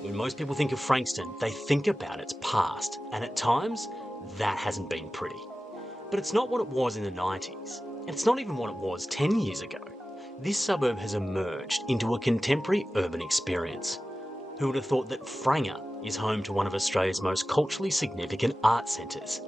When most people think of Frankston, they think about its past, and at times, that hasn't been pretty. But it's not what it was in the 90s, and it's not even what it was 10 years ago. This suburb has emerged into a contemporary urban experience. Who would have thought that Franger is home to one of Australia's most culturally significant art centres?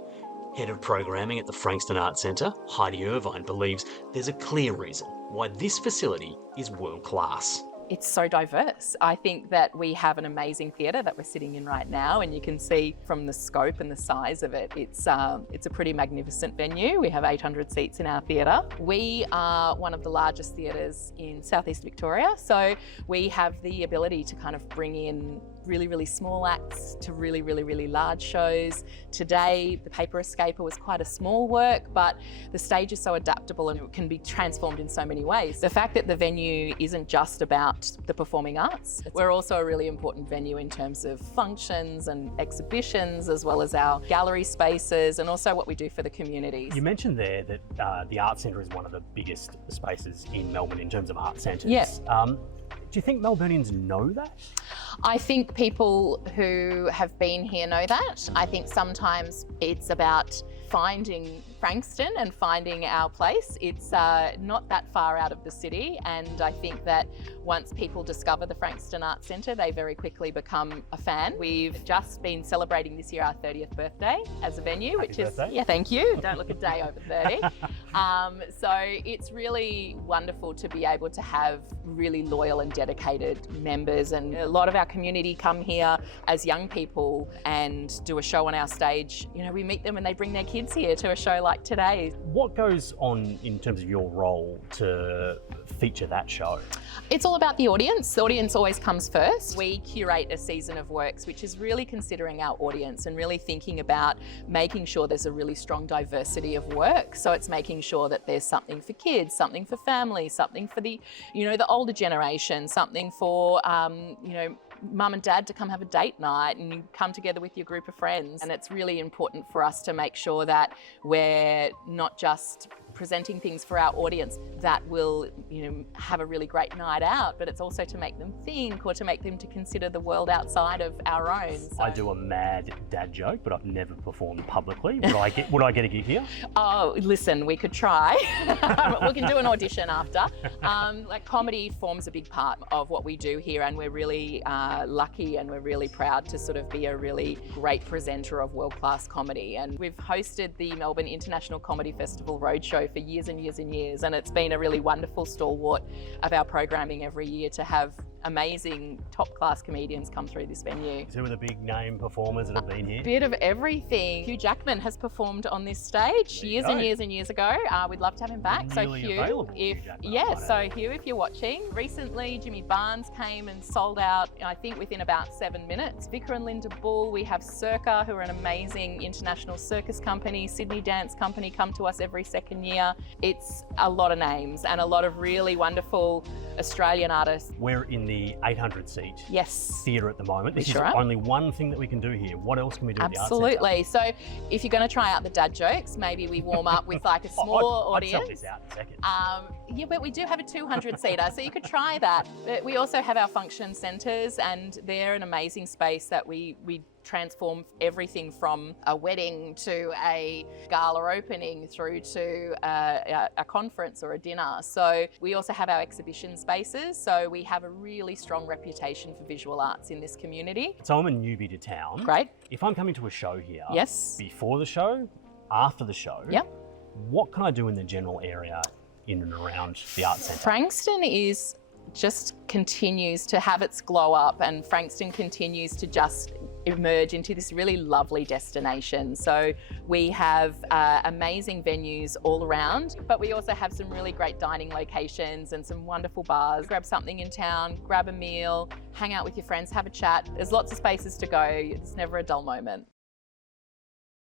Head of Programming at the Frankston Arts Centre, Heidi Irvine, believes there's a clear reason why this facility is world class. It's so diverse. I think that we have an amazing theatre that we're sitting in right now, and you can see from the scope and the size of it, it's a pretty magnificent venue. We have 800 seats in our theatre. We are one of the largest theatres in southeast Victoria, so we have the ability to kind of bring in really small acts to really large shows. Today, the Paper Escaper was quite a small work, but the stage is so adaptable and it can be transformed in so many ways. The fact that the venue isn't just about the performing arts, we're also a really important venue in terms of functions and exhibitions, as well as our gallery spaces and also what we do for the community. You mentioned there that the Arts Centre is one of the biggest spaces in Melbourne in terms of art centres. Yes. Do you think Melburnians know that? I think people who have been here know that. I think sometimes it's about finding Frankston and finding our place. It's not that far out of the city, and I think that once people discover the Frankston Arts Centre, they very quickly become a fan. We've just been celebrating this year our 30th birthday as a venue, Happy which birthday. is, yeah, thank you. Don't look a day over 30. So it's really wonderful to be able to have really loyal and dedicated members, and a lot of our community come here as young people and do a show on our stage. You know, we meet them and they bring their kids here to a show like today. What goes on in terms of your role to feature that show? It's all about the audience. The audience always comes first. We curate a season of works, which is really considering our audience and really thinking about making sure there's a really strong diversity of work. So it's making sure that there's something for kids, something for families, something for the older generation, something for, mum and dad to come have a date night and you come together with your group of friends. And it's really important for us to make sure that we're not just presenting things for our audience that will, have a really great night out, but it's also to make them think or to make them to consider the world outside of our own. So. I do a mad dad joke, but I've never performed publicly. Would I get a gig here? Oh, listen, we could try. We can do an audition after. Comedy forms a big part of what we do here, and we're really lucky and we're really proud to sort of be a really great presenter of world-class comedy. And we've hosted the Melbourne International Comedy Festival Roadshow for years and years and years, and it's been a really wonderful stalwart of our programming every year to have amazing top-class comedians come through this venue. Who are the big name performers that have been here? A bit of everything. Hugh Jackman has performed on this stage years and years and years ago. We'd love to have him back. Really available, Hugh Jackman, Hugh, if you're watching, recently Jimmy Barnes came and sold out, I think within about 7 minutes. Vicar and Linda Bull, we have Circa, who are an amazing international circus company, Sydney Dance Company come to us every second year. It's a lot of names and a lot of really wonderful Australian artists. We're in the 800 seat theatre at the moment. This is only one thing that we can do here. What else can we do at the Arts Centre? Absolutely. So if you're going to try out the dad jokes, maybe we warm up with like a smaller audience. I'd sell this out in seconds. Yeah, but we do have a 200 seater, so you could try that. But we also have our function centres, and they're an amazing space that we transform everything from a wedding to a gala opening through to a conference or a dinner. So we also have our exhibition spaces. So we have a really strong reputation for visual arts in this community. So I'm a newbie to town. Great. If I'm coming to a show here, yes, before the show, after the show, yep, what can I do in the general area in and around the Arts Centre? Frankston just continues to have its glow up, and Frankston continues to just emerge into this really lovely destination. So we have amazing venues all around, but we also have some really great dining locations and some wonderful bars. Grab something in town, grab a meal, hang out with your friends, have a chat. There's lots of spaces to go. It's never a dull moment.